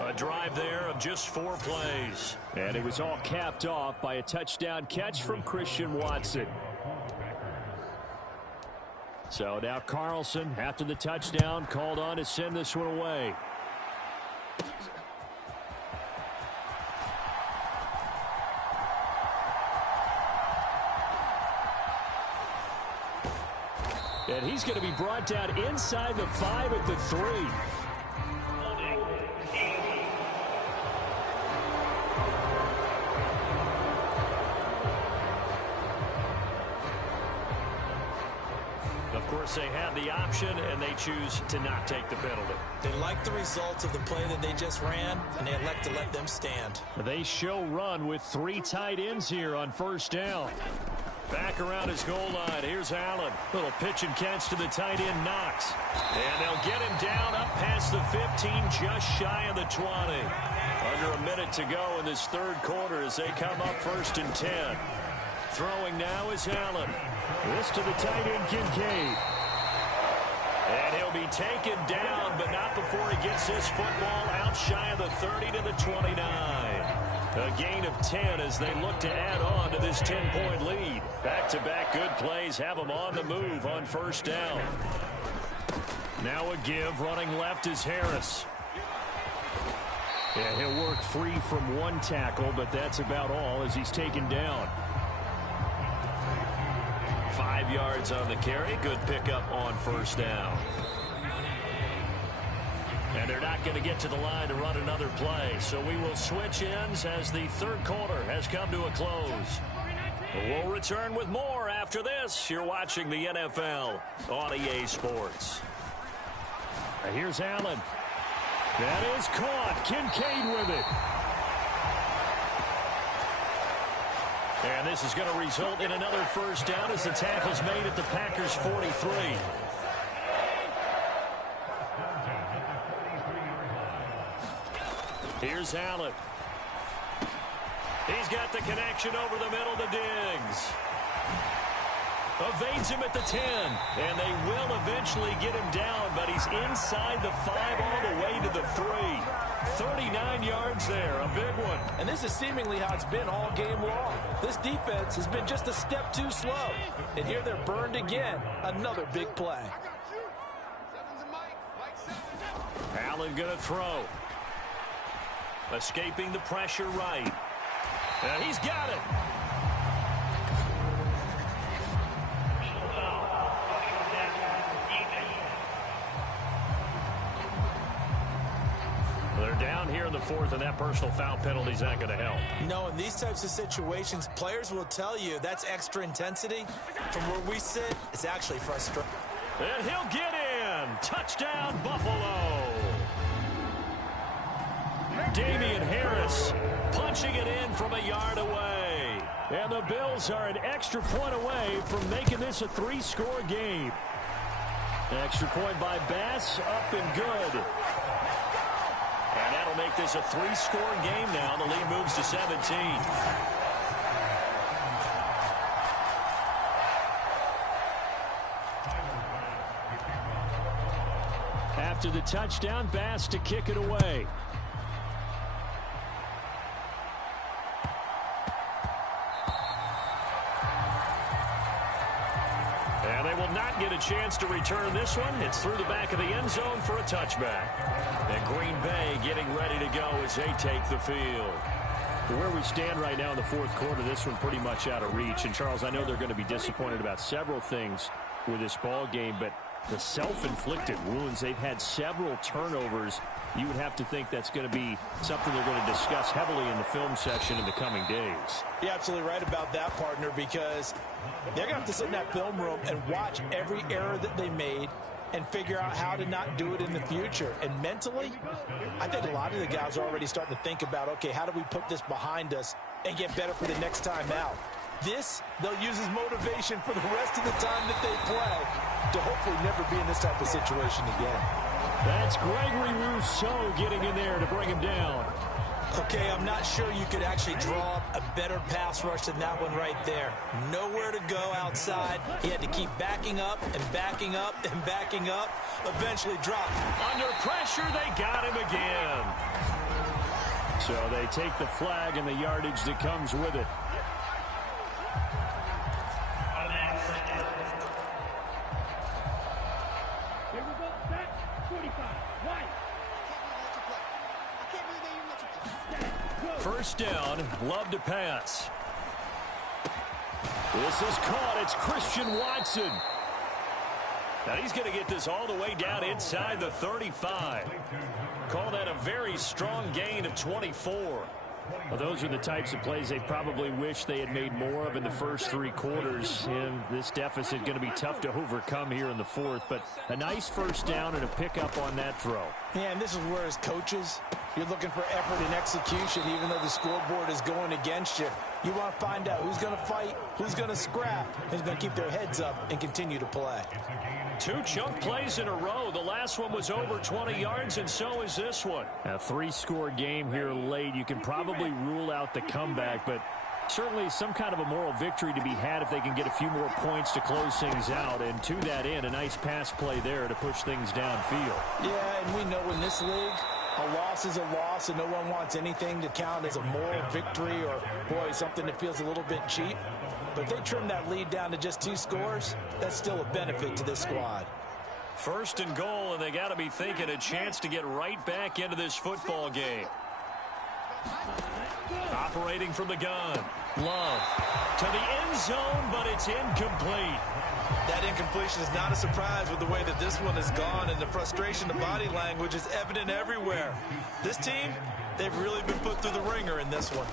A drive there of just 4 plays. And it was all capped off by a touchdown catch from Christian Watson. So now Carlson, after the touchdown, called on to send this one away. And he's going to be brought down inside the 5 at the 3. Of course, they have the option, and they choose to not take the penalty. They like the results of the play that they just ran, and they elect to let them stand. They show run with 3 tight ends here on first down. Back around his goal line. Here's Allen. Little pitch and catch to the tight end, Knox. And they'll get him down up past the 15, just shy of the 20. Under a minute to go in this third quarter as they come up 1st and 10. Throwing now is Allen. This to the tight end, Kincaid. And he'll be taken down, but not before he gets this football out shy of the 30 to the 29. A gain of 10 as they look to add on to this 10-point lead. Back-to-back good plays have them on the move on first down. Now a give. Running left is Harris. Yeah, he'll work free from 1 tackle, but that's about all as he's taken down. 5 yards on the carry. Good pickup on first down. And they're not going to get to the line to run another play. So we will switch ends as the third quarter has come to a close. We'll return with more after this. You're watching the NFL on EA Sports. Here's Allen. That is caught. Kincaid with it. And this is going to result in another first down as the tackle's made at the Packers' 43. Here's Allen. He's got the connection over the middle to Diggs. Evades him at the 10. And they will eventually get him down, but he's inside the 5 all the way to the 3. 39 yards there, a big one. And this is seemingly how it's been all game long. This defense has been just a step too slow. And here they're burned again. Another big play. Allen going to throw. Escaping the pressure right. And he's got it. in the fourth, and that personal foul penalty is not going to help. No, in these types of situations, players will tell you that's extra intensity. From where we sit, it's actually frustrating. And he'll get in. Touchdown, Buffalo. Damian Harris punching it in from a yard away. And the Bills are an extra point away from making this a 3-score game. Extra point by Bass, up and good. And that'll make this a 3-score game now. The lead moves to 17. After the touchdown, Bass to kick it away. And they will not get a chance to return this one. It's through the back of the end zone for a touchback. And Green Bay getting ready to go as they take the field. Where we stand right now in the fourth quarter, this one pretty much out of reach. And, Charles, I know they're going to be disappointed about several things with this ball game, but the self-inflicted wounds, they've had several turnovers. You would have to think that's going to be something they're going to discuss heavily in the film section in the coming days. You're absolutely right about that, partner, because they're going to have to sit in that film room and watch every error that they made and figure out how to not do it in the future. And mentally, I think a lot of the guys are already starting to think about, okay, how do we put this behind us and get better for the next time out? This, they'll use as motivation for the rest of the time that they play to hopefully never be in this type of situation again. That's Gregory Rousseau getting in there to bring him down. Okay, I'm not sure you could actually draw up a better pass rush than that one right there. Nowhere to go outside. He had to keep backing up and backing up and backing up. Eventually dropped. Under pressure, they got him again. So they take the flag and the yardage that comes with it. First down, love to pass. This is caught. It's Christian Watson. Now he's going to get this all the way down inside the 35. Call that a very strong gain of 24. Well, those are the types of plays they probably wish they had made more of in the first 3 quarters. And this deficit going to be tough to overcome here in the fourth. But a nice first down and a pickup on that throw. Yeah, and this is where, as coaches, you're looking for effort and execution, even though the scoreboard is going against you. You want to find out who's going to fight, who's going to scrap, who's going to keep their heads up and continue to play. 2 chunk plays in a row. The last one was over 20 yards, and so is this one. A 3-score game here late. You can probably rule out the comeback, but certainly some kind of a moral victory to be had if they can get a few more points to close things out. And to that end, a nice pass play there to push things downfield. Yeah, and we know in this league, a loss is a loss, and no one wants anything to count as a moral victory or, boy, something that feels a little bit cheap. But if they trim that lead down to just 2 scores, that's still a benefit to this squad. First and goal, and they got to be thinking a chance to get right back into this football game. Operating from the gun. Love to the end zone, but it's incomplete. That incompletion is not a surprise with the way that this one has gone, and the frustration, the body language is evident everywhere. This team, they've really been put through the ringer in this one.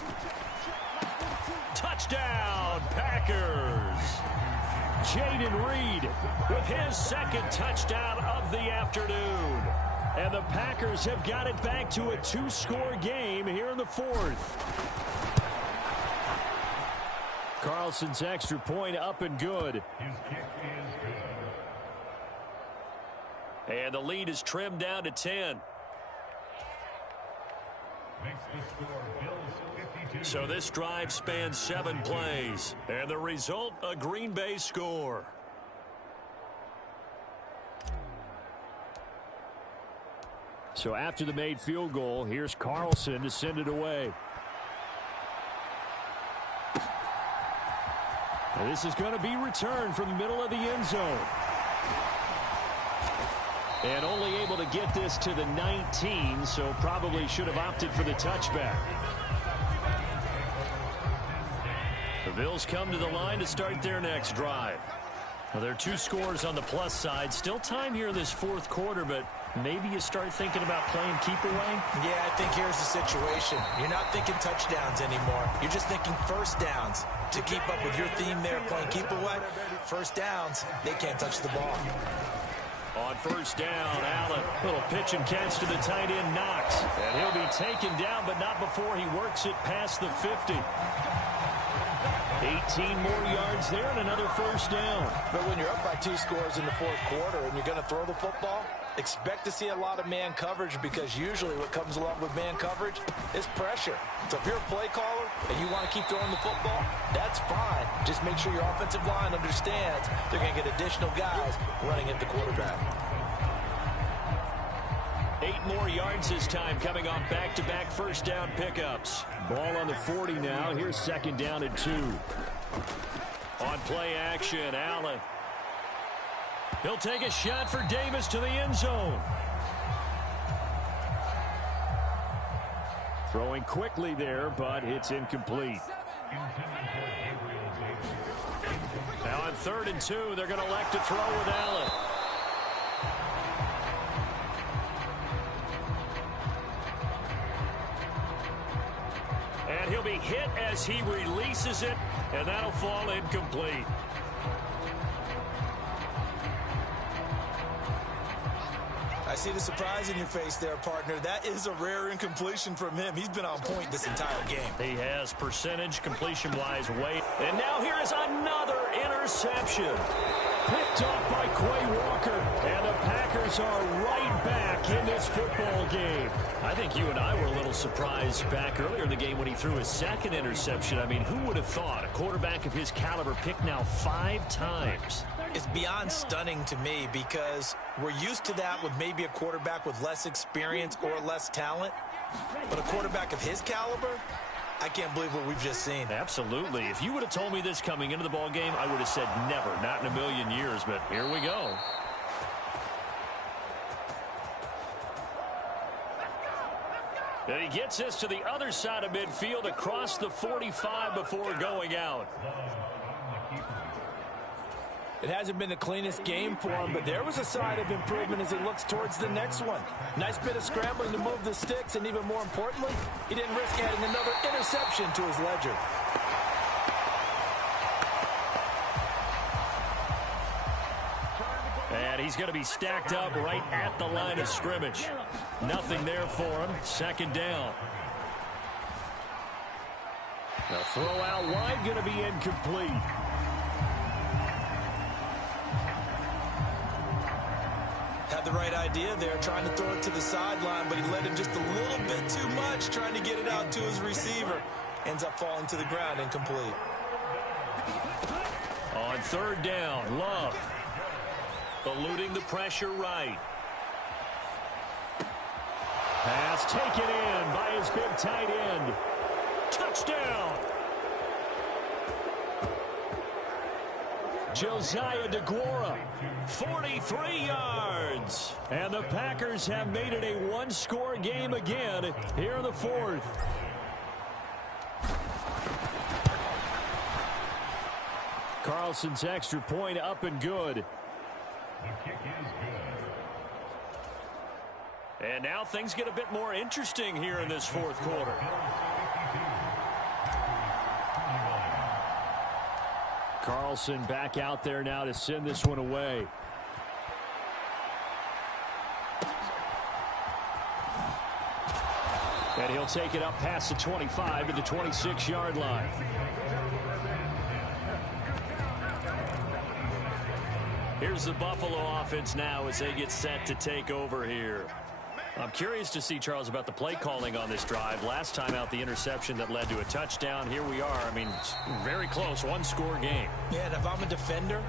Touchdown, Packers. Jaden Reed with his second touchdown of the afternoon. And the Packers have got it back to a 2-score game here in the fourth. Carlson's extra point up and good. And the lead is trimmed down to 10. So this drive spans 7 plays. And the result, a Green Bay score. So after the made field goal, here's Carlson to send it away. And this is going to be returned from the middle of the end zone. And only able to get this to the 19, so probably should have opted for the touchback. The Bills come to the line to start their next drive. Well, there are 2 scores on the plus side. Still time here in this fourth quarter, but maybe you start thinking about playing keep away? Yeah, I think here's the situation. You're not thinking touchdowns anymore. You're just thinking first downs. To keep up with your theme there, playing keep away, first downs, they can't touch the ball. On first down, Allen, little pitch and catch to the tight end, Knox. And he'll be taken down, but not before he works it past the 50. 18 more yards there and another first down. But when you're up by 2 scores in the fourth quarter and you're going to throw the football, expect to see a lot of man coverage, because usually what comes along with man coverage is pressure. So if you're a play caller and you want to keep throwing the football, that's fine. Just make sure your offensive line understands they're going to get additional guys running at the quarterback. 8 more yards this time, coming off back-to-back first down pickups. Ball on the 40 now. Here's second down and 2. On play action, Allen. He'll take a shot for Davis to the end zone. Throwing quickly there, but it's incomplete. Now on 3rd and 2, they're going to elect to throw with Allen. And he'll be hit as he releases it, and that'll fall incomplete. I see the surprise in your face there, partner. That is a rare incompletion from him. He's been on point this entire game. He has percentage, completion-wise, way. And now here is another interception. Picked off by Quay Walker. And the Packers are right back in this football game. I think you and I were a little surprised back earlier in the game when he threw his second interception. I mean, who would have thought a quarterback of his caliber picked now 5 times? It's beyond stunning to me, because we're used to that with maybe a quarterback with less experience or less talent. But a quarterback of his caliber, I can't believe what we've just seen. Absolutely. If you would have told me this coming into the ball game, I would have said never, not in a million years. But here we go. And he gets this to the other side of midfield across the 45 before going out. It hasn't been the cleanest game for him, but there was a sign of improvement as he looks towards the next one. Nice bit of scrambling to move the sticks, and even more importantly, he didn't risk adding another interception to his ledger. And he's going to be stacked up right at the line of scrimmage. Nothing there for him. Second down. The throw out wide going to be incomplete. Had the right idea there, trying to throw it to the sideline, but he led him just a little bit too much, trying to get it out to his receiver. Ends up falling to the ground, incomplete. On 3rd down, Love. Eluding the pressure right. Pass taken in by his big tight end. Touchdown! Josiah DeGuara, 43 yards. And the Packers have made it a one-score game again here in the 4th. Carlson's extra point up and good. And now things get a bit more interesting here in this 4th quarter. Carlson back out there now to send this one away. And he'll take it up past the 25 to the 26-yard line. Here's the Buffalo offense now as they get set to take over here. I'm curious to see, Charles, about the play calling on this drive. Last time out, the interception that led to a touchdown. Here we are. I mean, very close, one-score game. Yeah, and if I'm a defender,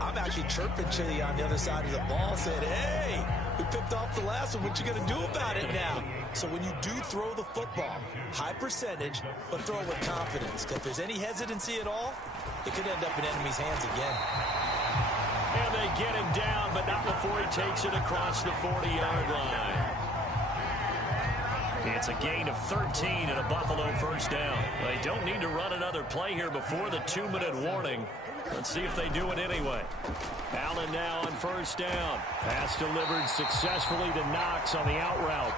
I'm actually chirping Chili on the other side of the ball, saying, hey, we picked off the last one. What you going to do about it now? So when you do throw the football, high percentage, but throw it with confidence. Because if there's any hesitancy at all, it could end up in enemy's hands again. And they get him down, but not before he takes it across the 40-yard line. It's a gain of 13 and a Buffalo first down. They don't need to run another play here before the 2-minute warning. Let's see if they do it anyway. Allen now on first down. Pass delivered successfully to Knox on the out route.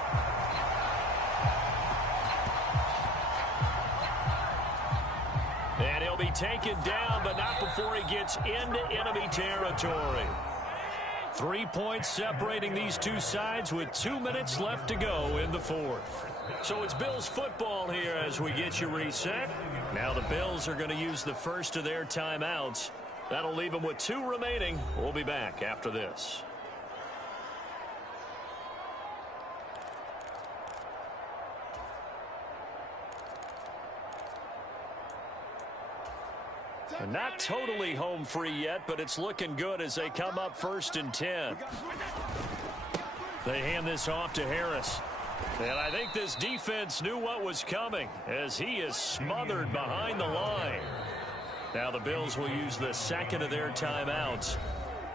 And he'll be taken down, but not before he gets into enemy territory. 3 points separating these two sides with 2 minutes left to go in the fourth. So it's Bills football here as we get you reset. Now the Bills are going to use the first of their timeouts. That'll leave them with 2 remaining. We'll be back after this. Not totally home free yet, but it's looking good as they come up 1st and 10. They hand this off to Harris. And I think this defense knew what was coming as he is smothered behind the line. Now the Bills will use the second of their timeouts.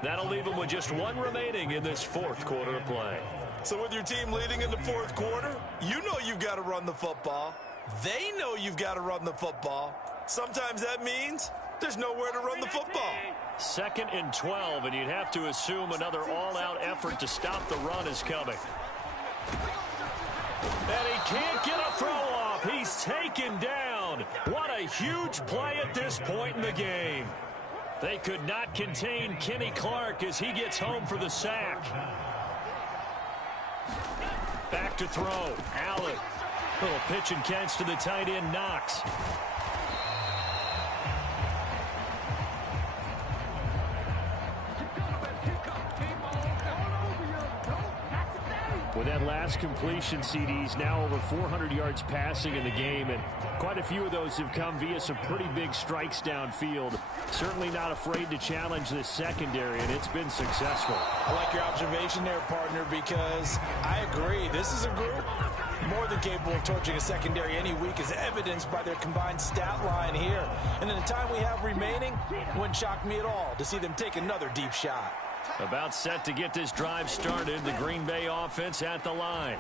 That'll leave them with just 1 remaining in this fourth quarter of play. So with your team leading in the fourth quarter, you know you've got to run the football. They know you've got to run the football. Sometimes that means there's nowhere to run the football. 2nd and 12, and you'd have to assume another all-out effort to stop the run is coming. And he can't get a throw off. He's taken down. What a huge play at this point in the game. They could not contain Kenny Clark as he gets home for the sack. Back to throw. Allen. Little pitch and catch to the tight end, Knox. With that last completion, CD's now over 400 yards passing in the game, and quite a few of those have come via some pretty big strikes downfield. Certainly not afraid to challenge this secondary, and it's been successful. I like your observation there, partner, because I agree. This is a group more than capable of torching a secondary any week, as evidenced by their combined stat line here. And in the time we have remaining, wouldn't shock me at all to see them take another deep shot. About set to get this drive started. The Green Bay offense at the line.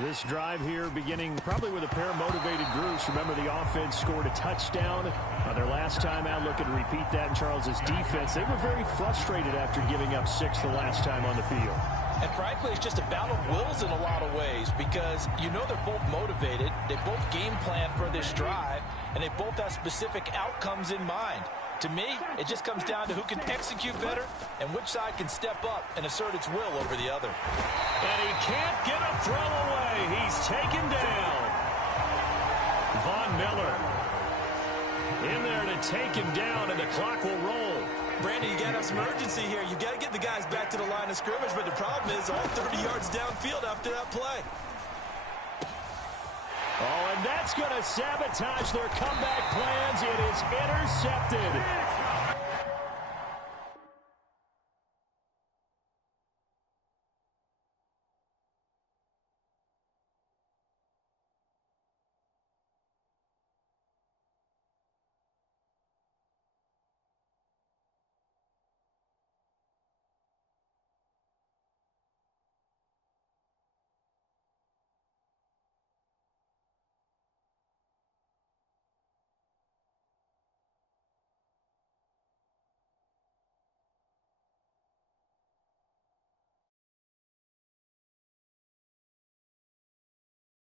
This drive here beginning probably with a pair of motivated groups. Remember, the offense scored a touchdown on their last time out. Looking to repeat that in Charles's defense. They were very frustrated after giving up 6 the last time on the field. And frankly, it's just a battle of wills in a lot of ways, because you know they're both motivated. They both game plan for this drive, and they both have specific outcomes in mind. To me, it just comes down to who can execute better and which side can step up and assert its will over the other. And he can't get a throw away. He's taken down. Von Miller in there to take him down, and the clock will roll. Brandon, you got to have some urgency here. You got to get the guys back to the line of scrimmage, but the problem is all 30 yards downfield after that play. Oh, and that's going to sabotage their comeback plans. It is intercepted.